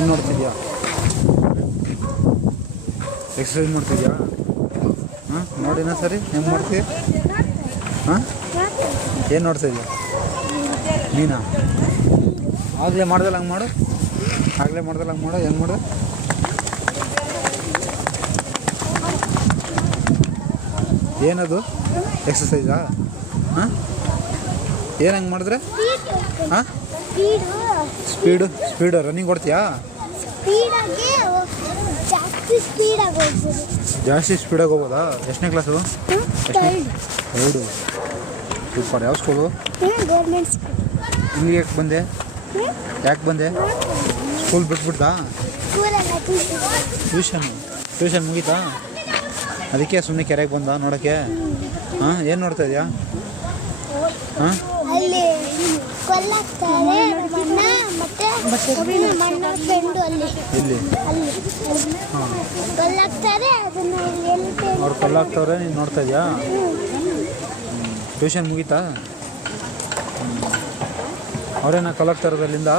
ಏನು ನೋಡ್ತಿದ್ಯಾ? ಎಕ್ಸಸೈಸ್ ಮಾಡ್ತಿದ್ಯಾ? ಹಾಂ, ನೋಡಿನ ಸರಿ ಹೆಂಗೆ ಮಾಡ್ತೀಯ? ಹಾಂ, ಏನು ನೋಡ್ತಿದ್ಯಾ ನೀನಾ? ಆಗಲೇ ಮಾಡ್ದಲ್ಲ ಹಂಗೆ ಮಾಡು. ಆಗಲೇ ಮಾಡ್ದಲ್ಲ ಹಂಗೆ ಮಾಡು. ಹೆಂಗೆ ಮಾಡು? ಏನದು ಎಕ್ಸಸೈಸಾ? ಹಾಂ, ಏನು ಹಂಗೆ ಮಾಡಿದ್ರೆ? ಹಾಂ, ಸ್ಪೀಡು ರನ್ನಿಂಗ್ ಕೊಡ್ತೀಯಾ? ಜಾಸ್ತಿ ಸ್ಪೀಡಾಗಿ ಹೋಗೋದಾ? ಎಷ್ಟನೇ ಕ್ಲಾಸು? ಹೌದು, ಸೂಪರ್. ಯಾವ ಸ್ಕೂಲು? Government school. ಇಲ್ಲಿಗೆ ಯಾಕೆ ಬಂದೆ? ಯಾಕೆ ಬಂದೆ? ಸ್ಕೂಲ್ ಬಿಟ್ಬಿಡ್ತಾ? ಟ್ಯೂಷನ್ ಮುಗೀತಾ? ಅದಕ್ಕೆ ಸುಮ್ಮನೆ ಕೆರೆಗೆ ಬಂದ ನೋಡೋಕ್ಕೆ? ಹಾಂ, ಏನು ನೋಡ್ತಾ ಇದೆಯಾ? ಹಾಂ, ಅಲ್ಲಿ ಕೊಲ್ಲಾಗ್ತಾರೆ ಮತ್ತೆ ಫ್ರೆಂಡು ಅಲ್ಲಿ ಇಲ್ಲಿ ಅಲ್ಲಿ ಹಾಂ, ಕೊಲ್ಲಾಗ್ತಾರೆ ಅದನ್ನ ಅವ್ರು ಕಲ್ಲಾಗ್ತವ್ರೆ, ನೀನು ನೋಡ್ತಾ ಇದೆಯಾ? ಟ್ಯೂಷನ್ ಮುಗೀತಾ? ಅವರೇನ ಕಲ್ಲಾಗ್ತಾ ಇರೋದು ಅಲ್ಲಿಂದ?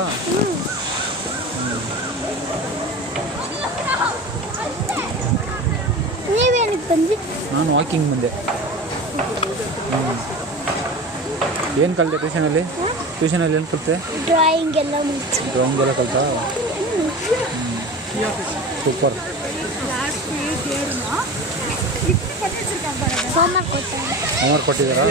ನೀವೇನಕ್ಕೆ ಬಂದ್ರಿ? ನಾನು ವಾಕಿಂಗ್ ಬಂದೆ. ಏನು ಕಲಿತೆ ಟ್ಯೂಷನಲ್ಲಿ? ಟ್ಯೂಷನಲ್ಲಿ ಏನು ಕಲಿತೆ? ಡ್ರಾಯಿಂಗ್ ಎಲ್ಲ ಮುಗಿಸಿ ಡ್ರಾಯಿಂಗ್ ಎಲ್ಲ ಕಲಿತಾ? ಸೂಪರ್. ಹೋಮ್ವರ್ಕ್ ಕೊಟ್ಟಿದ್ದಾರಾ?